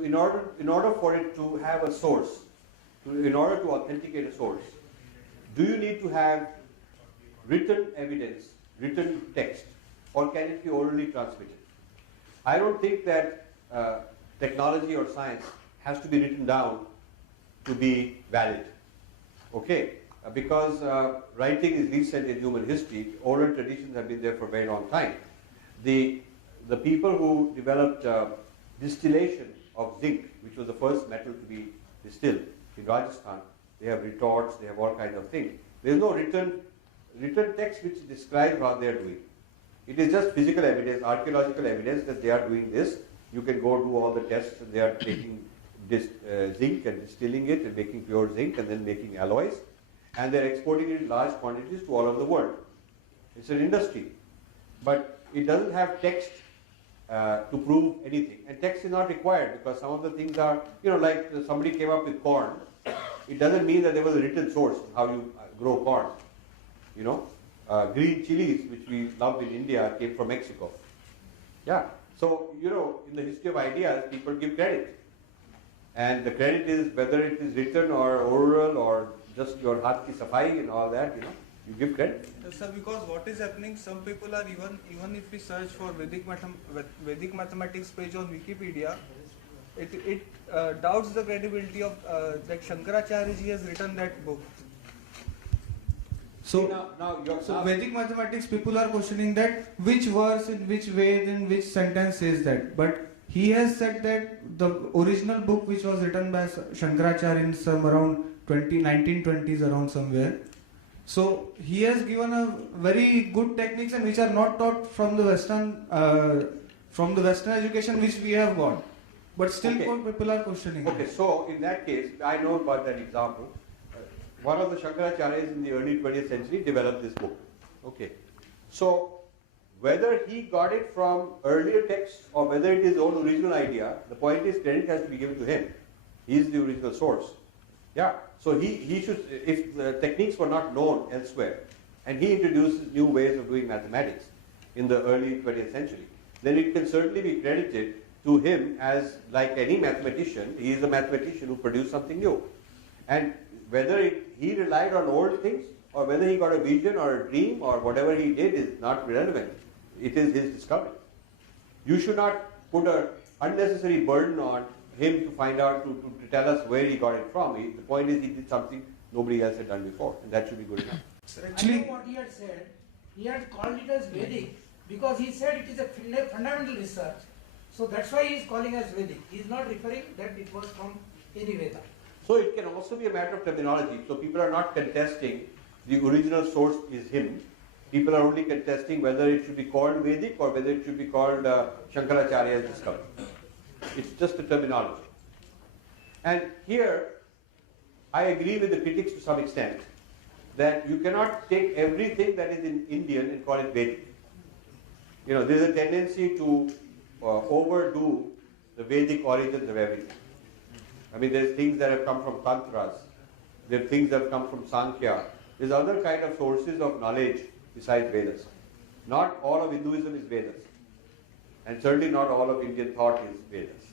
in order for it to have a source, in order to authenticate a source, do you need to have written evidence, written text, or can it be orally transmitted? I don't think that technology or science has to be written down to be valid. Okay, because writing is recent in human history. Oral traditions have been there for a very long time. The people who developed distillation of zinc, which was the first metal to be distilled in Rajasthan, they have retorts, they have all kinds of things. There is no written text which describes what they are doing. It is just physical evidence, archaeological evidence that they are doing this. You can go do all the tests, and they are taking this zinc and distilling it and making pure zinc and then making alloys, and they are exporting it in large quantities to all over the world. It's an industry, but it doesn't have text to prove anything, and text is not required because some of the things are, like somebody came up with corn. It doesn't mean that there was a written source of how you grow corn. Green chilies, which we love in India, came from Mexico. Yeah. So, in the history of ideas, people give credit. And the credit is whether it is written or oral or just your hath ki safai and all that, you give credit. Yes, sir, because what is happening, some people are even if we search for Vedic mathematics page on Wikipedia, it doubts the credibility of that Shankaracharya ji has written that book. So, Vedic mathematics people are questioning that which verse in which way in which sentence says that, but he has said that the original book which was written by Shankaracharya in some around 1920s around somewhere. So he has given a very good techniques and which are not taught from the Western education which we have got. But still people are questioning. Okay, so in that case, I know about that example. One of the Shankaracharyas in the early 20th century developed this book. Okay, so whether he got it from earlier texts or whether it is his own original idea, the point is credit has to be given to him. He is the original source. Yeah, so he should, if the techniques were not known elsewhere, and he introduces new ways of doing mathematics in the early 20th century, then it can certainly be credited to him as, like any mathematician, he is a mathematician who produced something new. And whether he relied on old things or whether he got a vision or a dream or whatever he did is not relevant. It is his discovery. You should not put an unnecessary burden on him to find out, to tell us where he got it from. The point is he did something nobody else had done before, and that should be good enough. Actually, I know what he had said. He had called it as Vedic because he said it is a fundamental research. So that's why he is calling as Vedic. He is not referring that it was from any Veda. So it can also be a matter of terminology. So people are not contesting the original source is him. People are only contesting whether it should be called Vedic or whether it should be called Shankaracharya's discovery. It's just a terminology. And here, I agree with the critics to some extent that you cannot take everything that is in Indian and call it Vedic. There's a tendency to overdo the Vedic origins of everything. I mean, there's things that have come from Tantras, there are things that have come from Sankhya, there's other kind of sources of knowledge besides Vedas. Not all of Hinduism is Vedas, and certainly not all of Indian thought is Vedas.